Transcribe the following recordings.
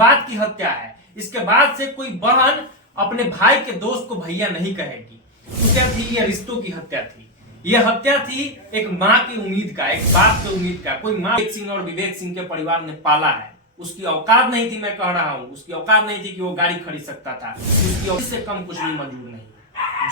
बात की हत्या है। इसके बाद से कोई बहन अपने भाई के दोस्त को भैया नहीं कहेगी। तो क्या थी? यह रिश्तों की हत्या थी। यह हत्या थी एक माँ की उम्मीद का, एक बाप की उम्मीद का। कोई माँ विवेक सिंह और विवेक सिंह के परिवार ने पाला है, उसकी औकात नहीं थी, मैं कह रहा हूं, उसकी औकात नहीं थी कि वो गाड़ी खरीद सकता था। उसकी औकात से कम कुछ भी मंजूर नहीं।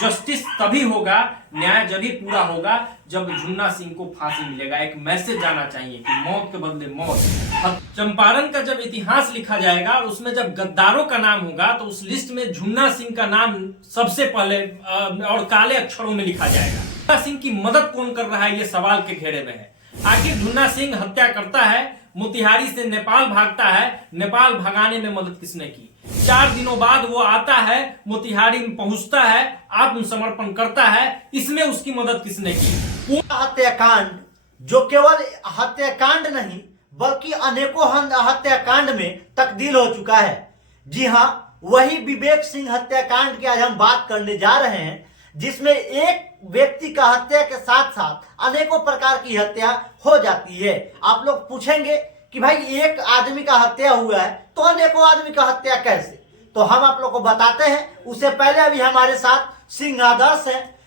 जस्टिस तभी होगा, न्याय जब ही पूरा होगा जब झुन्ना सिंह को फांसी मिलेगा। एक मैसेज जाना चाहिए कि मौत के बदले मौत। चंपारण का जब इतिहास लिखा जाएगा और उसमें जब गद्दारों का नाम होगा तो उस लिस्ट में झुन्ना सिंह का नाम सबसे पहले और काले अक्षरों में लिखा जाएगा। झुन्ना सिंह की मदद कौन कर रहा है, ये सवाल के घेरे में है। आखिर झुन्ना सिंह हत्या करता है, मोतिहारी से नेपाल भागता है, नेपाल भगाने में मदद किसने की? 4 दिनों बाद वो आता है, मोतिहारी में पहुंचता है, आत्मसमर्पण करता है, इसमें उसकी मदद किसने की? हत्याकांड जो केवल हत्याकांड नहीं बल्कि अनेकों हत्याकांड में तब्दील हो चुका है। जी हाँ, वही विवेक सिंह हत्याकांड की आज हम बात करने जा रहे हैं, जिसमें एक व्यक्ति का हत्या के साथ साथ अनेकों प्रकार की हत्या हो जाती है। आप लोग पूछेंगे कि भाई एक आदमी का हत्या हुआ है तो अनेकों आदमी का हत्या कैसे? तो हम आप लोग को बताते हैं। उससे पहले अभी हमारे साथ सिंह आदर्श है,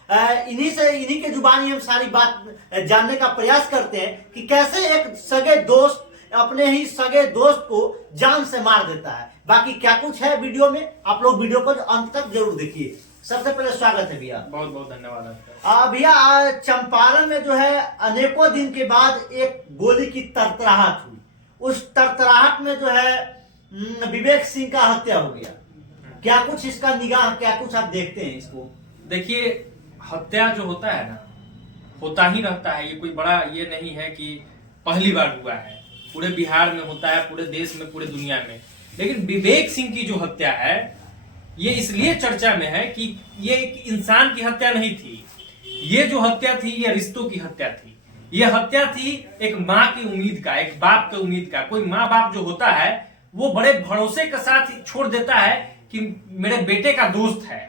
इन्हीं के जुबानी हम सारी बात जानने का प्रयास करते हैं कि कैसे एक सगे दोस्त अपने ही सगे दोस्त को जान से मार देता है। बाकी क्या कुछ है वीडियो में, आप लोग वीडियो को अंत तक जरूर देखिए। सबसे पहले स्वागत है भैया। बहुत बहुत धन्यवाद आपका। भैया, चंपारण में जो है अनेकों दिन के बाद एक गोली की तरतराहट हुई। उस तरतराहट में जो है विवेक सिंह का हत्या हो गया। क्या कुछ इसका निगाह, क्या कुछ आप देखते हैं इसको? देखिए, हत्या जो होता है ना, होता ही रहता है। ये कोई बड़ा ये नहीं है कि पहली बार हुआ है। पूरे बिहार में होता है, पूरे देश में, पूरे दुनिया में। लेकिन विवेक सिंह की जो हत्या है ये इसलिए चर्चा में है कि ये एक इंसान की हत्या नहीं थी। ये जो हत्या थी ये रिश्तों की हत्या थी। ये हत्या थी एक माँ की उम्मीद का, एक बाप की उम्मीद का। कोई माँ बाप जो होता है वो बड़े भरोसे के साथ छोड़ देता है कि मेरे बेटे का दोस्त है,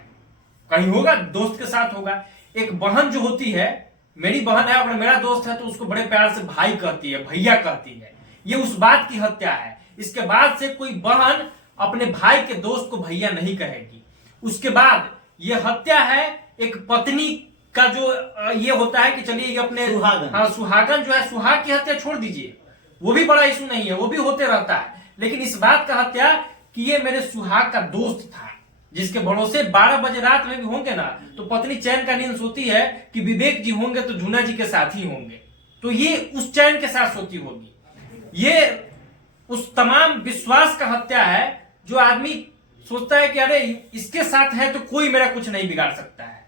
कहीं होगा, दोस्त के साथ होगा। एक बहन जो होती है, मेरी बहन है, अगर मेरा दोस्त है तो उसको बड़े प्यार से भाई कहती है, भैया कहती है। ये उस बात की हत्या है। इसके बाद से कोई बहन अपने भाई के दोस्त को भैया नहीं कहेगी। उसके बाद ये हत्या है एक पत्नी का, जो ये होता है कि चलिए ये अपने सुहागन जो है, सुहाग की हत्या छोड़ दीजिए, वो भी बड़ा इशू नहीं है, वो भी होते रहता है। लेकिन इस बात का हत्या कि ये मेरे सुहाग का दोस्त था, जिसके भरोसे 12 बजे रात में भी होंगे ना तो पत्नी चैन का नींद सोती है कि विवेक जी होंगे तो झुन्ना जी के साथ ही होंगे, तो ये उस चैन के साथ सोती होगी। ये उस तमाम विश्वास का हत्या है जो आदमी सोचता है कि अरे इसके साथ है तो कोई मेरा कुछ नहीं बिगाड़ सकता है,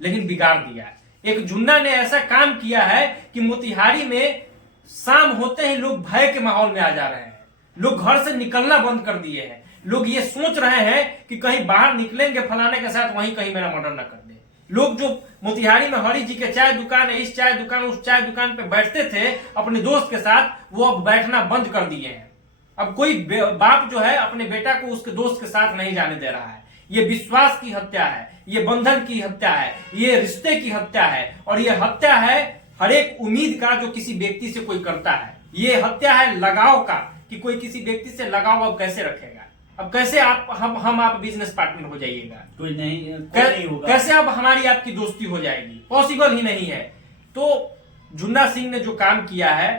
लेकिन बिगाड़ दिया। एक झुन्ना ने ऐसा काम किया है कि मोतिहारी में शाम होते ही लोग भय के माहौल में आ जा रहे हैं। लोग घर से निकलना बंद कर दिए हैं। लोग ये सोच रहे हैं कि कहीं बाहर निकलेंगे फलाने के साथ, वहीं कहीं मेरा मर्डर न कर दे। लोग जो मोतिहारी में हरि जी के चाय दुकान है, इस चाय दुकान, उस चाय दुकान पे बैठते थे अपने दोस्त के साथ, वो अब बैठना बंद कर दिए हैं। अब कोई बाप जो है अपने बेटा को उसके दोस्त के साथ नहीं जाने दे रहा है। ये विश्वास की हत्या है, ये बंधन की हत्या है, ये रिश्ते की हत्या है, और ये हत्या है हर एक उम्मीद का जो किसी व्यक्ति से कोई करता है। ये हत्या है लगाव का, कि कोई किसी व्यक्ति से लगाव अब कैसे रखेगा। अब कैसे हम आप बिजनेस पार्टनर हो जाइएगा, कोई नहीं होगा। कैसे अब हमारी आपकी दोस्ती हो जाएगी? पॉसिबल ही नहीं है। तो झुन्ना सिंह ने जो काम किया है,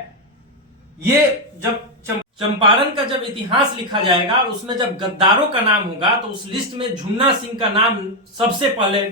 ये जब चंपारण का जब इतिहास लिखा जाएगा और उसमें जब गद्दारों का नाम होगा तो उस लिस्ट में झुन्ना सिंह का नाम सबसे पहले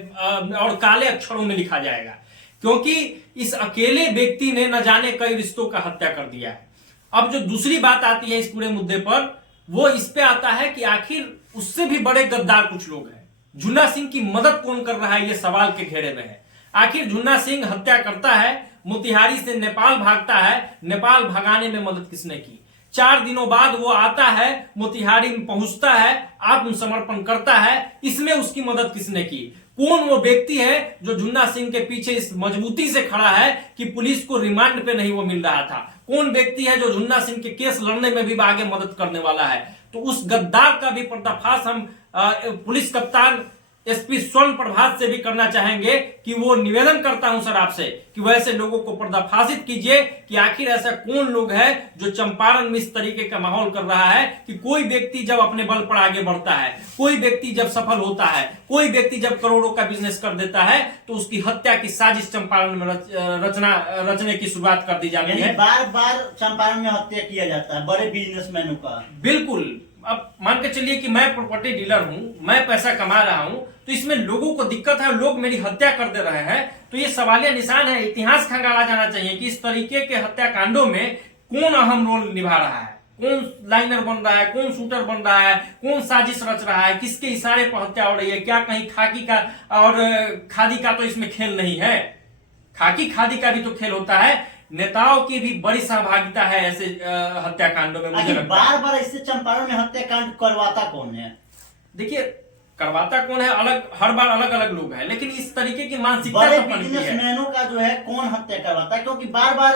और काले अक्षरों में लिखा जाएगा, क्योंकि इस अकेले व्यक्ति ने न जाने कई रिश्तों का हत्या कर दिया है। अब जो दूसरी बात आती है इस पूरे मुद्दे पर, वो इस पे आता है कि आखिर उससे भी बड़े गद्दार कुछ लोग हैं। झुन्ना सिंह की मदद कौन कर रहा है, ये सवाल के घेरे में है। आखिर झुन्ना सिंह हत्या करता है, मोतिहारी से नेपाल भागता है, नेपाल भगाने में मदद किसने की? 4 दिनों बाद वो आता है, मोतिहारी में पहुंचता है, आत्मसमर्पण करता है, इसमें उसकी मदद किसने की? कौन वो व्यक्ति है जो झुन्ना सिंह के पीछे इस मजबूती से खड़ा है कि पुलिस को रिमांड पे नहीं वो मिल रहा था? कौन व्यक्ति है जो झुन्ना सिंह के केस लड़ने में भी आगे मदद करने वाला है? तो उस गद्दार का भी पर्दाफाश हम पुलिस कप्तान एसपी स्वर्ण प्रभात से भी करना चाहेंगे कि वो निवेदन करता हूं सर आपसे कि वैसे लोगों को पर्दाफाशित कीजिए कि आखिर ऐसा कौन लोग है जो चंपारण में इस तरीके का माहौल कर रहा है कि कोई व्यक्ति जब अपने बल पर आगे बढ़ता है, कोई व्यक्ति जब सफल होता है, कोई व्यक्ति जब करोड़ों का बिजनेस कर देता है तो उसकी हत्या की साजिश चंपारण में रचने की शुरुआत कर दी जाती है। बार बार चंपारण में हत्या किया जाता है बड़े बिजनेसमैनों का। बिल्कुल। अब मान के चलिए कि मैं प्रॉपर्टी डीलर हूं, मैं पैसा कमा रहा हूं, तो इसमें लोगों को दिक्कत है, लोग मेरी हत्या कर दे रहे हैं, तो ये सवालिया निशान है। इतिहास खंगाला जाना चाहिए कि इस तरीके के हत्याकांडों में कौन अहम रोल निभा रहा है, कौन लाइनर बन रहा है, कौन शूटर बन रहा है, कौन साजिश रच रहा है, किसके इशारे पर हत्या हो रही है। क्या कहीं खाकी का और खादी का तो इसमें खेल नहीं है, खाकी खादी का भी तो खेल होता है। नेताओं की भी बड़ी सहभागिता है ऐसे हत्याकांडों में। मुझे बार बार ऐसे चंपारण में हत्याकांड करवाता कौन है? देखिए करवाता कौन है, अलग हर बार अलग अलग लोग हैं, लेकिन इस तरीके की मानसिकता बड़े तो बनती है। बिजनेसमैनों का जो है कौन हत्या करवाता है? क्योंकि बार बार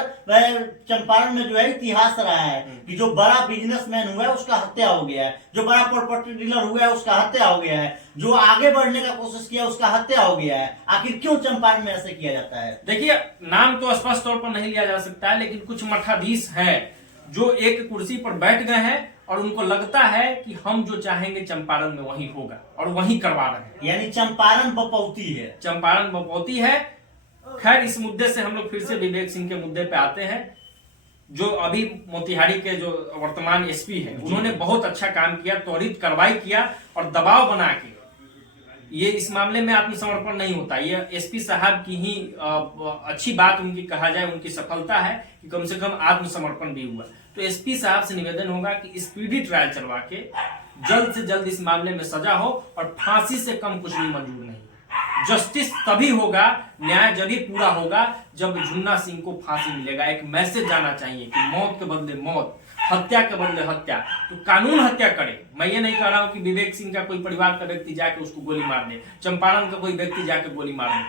चंपारण में जो है इतिहास रहा है कि जो बड़ा बिजनेसमैन हुआ है उसका हत्या हो गया है, जो बड़ा प्रॉपर्टी डीलर हुआ है उसका हत्या हो गया है, जो आगे बढ़ने का कोशिश किया उसका हत्या हो गया है। आखिर क्यों चंपारण में ऐसे किया जाता है? देखिए नाम तो स्पष्ट तौर पर नहीं लिया जा सकता है, लेकिन कुछ मठाधीश हैं जो एक कुर्सी पर बैठ गए हैं और उनको लगता है कि हम जो चाहेंगे चंपारण में वही होगा और वही करवा रहे हैं। यानी चंपारण बपौती है। चंपारण बपौती है। खैर इस मुद्दे से हम लोग फिर से विवेक सिंह के मुद्दे पे आते हैं, जो अभी मोतिहारी के जो वर्तमान एसपी हैं, उन्होंने बहुत अच्छा काम किया, त्वरित कार्रवाई किया और दबाव बना के ये इस मामले में आत्मसमर्पण नहीं होता। ये एसपी साहब की ही अच्छी बात उनकी कहा जाए, उनकी सफलता है कि कम से कम आत्मसमर्पण भी हुआ। तो एसपी साहब से निवेदन होगा कि स्पीडी ट्रायल चलवा के जल्द से जल्द इस मामले में सजा हो और फांसी से कम कुछ भी मंजूर नहीं। जस्टिस तभी होगा, न्याय जब ही पूरा होगा जब झुन्ना सिंह को फांसी मिलेगा। एक मैसेज जाना चाहिए कि मौत के बदले मौत, हत्या के बदले हत्या। तो कानून हत्या करे। मैं ये नहीं कह रहा हूं कि विवेक सिंह का कोई परिवार का व्यक्ति जाके उसको गोली मार दे, चंपारण का कोई व्यक्ति जाके गोली मार दे।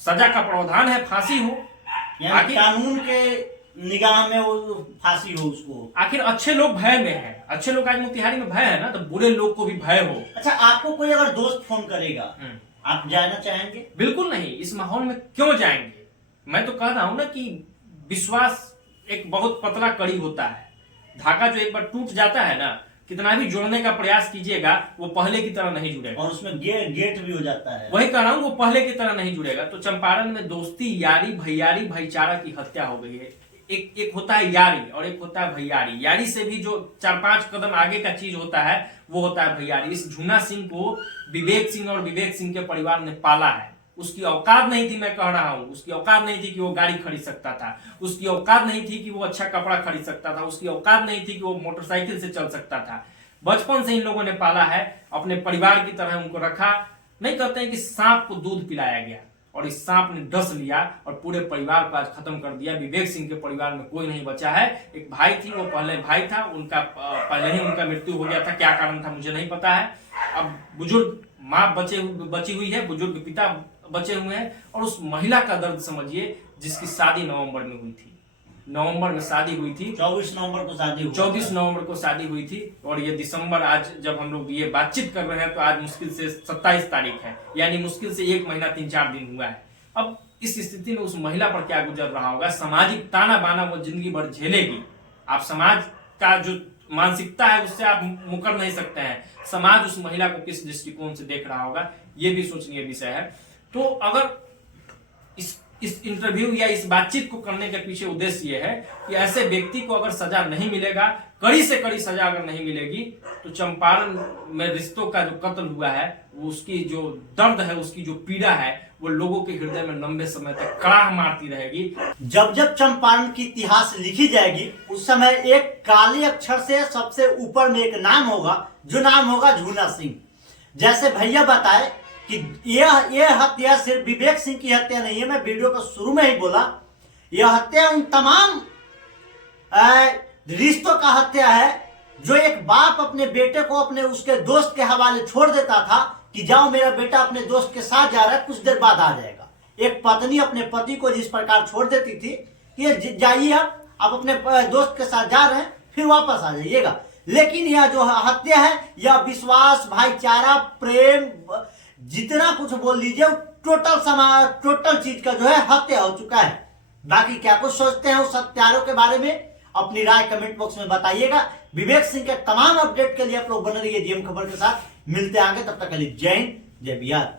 सजा का प्रावधान है, फांसी हो। यानी कानून के निगाह में वो फांसी हो उसको। आखिर अच्छे लोग भय में है, अच्छे लोग आज मोतिहारी में भय है ना, तो बुरे लोग को भी भय हो। अच्छा, आपको कोई अगर दोस्त फोन करेगा आप जाना चाहेंगे? बिल्कुल नहीं। इस माहौल में क्यों जाएंगे? मैं तो कह रहा हूं ना कि विश्वास एक बहुत पतला कड़ी होता है। धागा जो एक बार टूट जाता है ना, कितना भी जोड़ने का प्रयास कीजिएगा वो पहले की तरह नहीं जुड़ेगा, और उसमें गेट भी हो जाता है। वही कह रहा हूं, वो पहले की तरह नहीं जुड़ेगा। तो चंपारण में दोस्ती, यारी, भैयारी, भाईचारा की हत्या हो गई है। एक होता है यारी और एक होता है भैयारी। यारी से भी जो 4-5 कदम आगे का चीज होता है वो होता है भैयारी। इस झुन्ना सिंह को विवेक सिंह और विवेक सिंह के परिवार ने पाला है। उसकी औकात नहीं थी, मैं कह रहा हूं, उसकी औकात नहीं थी कि वो गाड़ी खरीद सकता था, उसकी औकात नहीं थी कि वो अच्छा कपड़ा खरीद सकता था, उसकी औकात नहीं थी कि वो मोटरसाइकिल से चल सकता था। बचपन से इन लोगों ने पाला है, अपने परिवार की तरह उनको रखा। नहीं कहते हैं कि सांप को दूध पिलाया गया और इस सांप ने डस लिया और पूरे परिवार को आज खत्म कर दिया। विवेक सिंह के परिवार में कोई नहीं बचा है। एक भाई थी, वो पहले भाई था, उनका पहले ही उनका मृत्यु हो गया था। क्या कारण था मुझे नहीं पता है। अब बुजुर्ग माँ बची हुई है, बुजुर्ग पिता बचे हुए हैं, और उस महिला का दर्द समझिए जिसकी शादी नवंबर में हुई थी। नवंबर में शादी हुई थी, 24 नवंबर को शादी हुई, 24 नवंबर को शादी हुई थी, और ये दिसंबर, आज जब हम लोग ये बातचीत कर रहे हैं तो आज मुश्किल से 27 तारीख है, यानी मुश्किल से 1 महीना 3-4 दिन हुआ है। अब इस स्थिति में उस महिला पर क्या गुजर रहा होगा, सामाजिक ताना बाना वो जिंदगी भर झेलेगी। आप समाज का जो मानसिकता है उससे आप मुकर नहीं सकते हैं। समाज उस महिला को किस दृष्टिकोण से देख रहा होगा, ये भी सोचनीय विषय है। तो अगर इस इंटरव्यू या इस बातचीत को करने के पीछे उद्देश्य ये है कि ऐसे व्यक्ति को अगर सजा नहीं मिलेगा, कड़ी से कड़ी सजा अगर नहीं मिलेगी, तो चंपारण में रिश्तों का जो कत्ल हुआ है, वो उसकी जो दर्द है, उसकी जो पीड़ा है, वो लोगों के हृदय में लंबे समय तक कड़ाह मारती रहेगी। जब जब चंपारण की इतिहास लिखी जाएगी, उस समय एक काले अक्षर से सबसे ऊपर में एक नाम होगा, जो नाम होगा झुन्ना सिंह। जैसे भैया बताए कि यह हत्या सिर्फ विवेक सिंह की हत्या नहीं है। मैं वीडियो को शुरू में ही बोला, यह हत्या उन तमाम रिश्तों का हत्या है जो एक बाप अपने बेटे को अपने उसके दोस्त के हवाले छोड़ देता था कि जाओ मेरा बेटा अपने दोस्त के साथ जा रहा है, कुछ देर बाद आ जाएगा। एक पत्नी अपने पति को जिस प्रकार छोड़ देती थी कि जाइए आप अपने दोस्त के साथ जा रहे हैं, फिर वापस आ जाइएगा। लेकिन यह जो हत्या है, यह विश्वास, भाईचारा, प्रेम, जितना कुछ बोल लीजिए टोटल चीज का जो है हत्या हो चुका है। बाकी क्या कुछ सोचते हैं उस हत्यारों के बारे में, अपनी राय कमेंट बॉक्स में बताइएगा। विवेक सिंह के तमाम अपडेट के लिए आप लोग बने रहिए जीएम खबर के साथ। मिलते हैं आगे, तब तक के लिए जय हिंद, जय बिहार।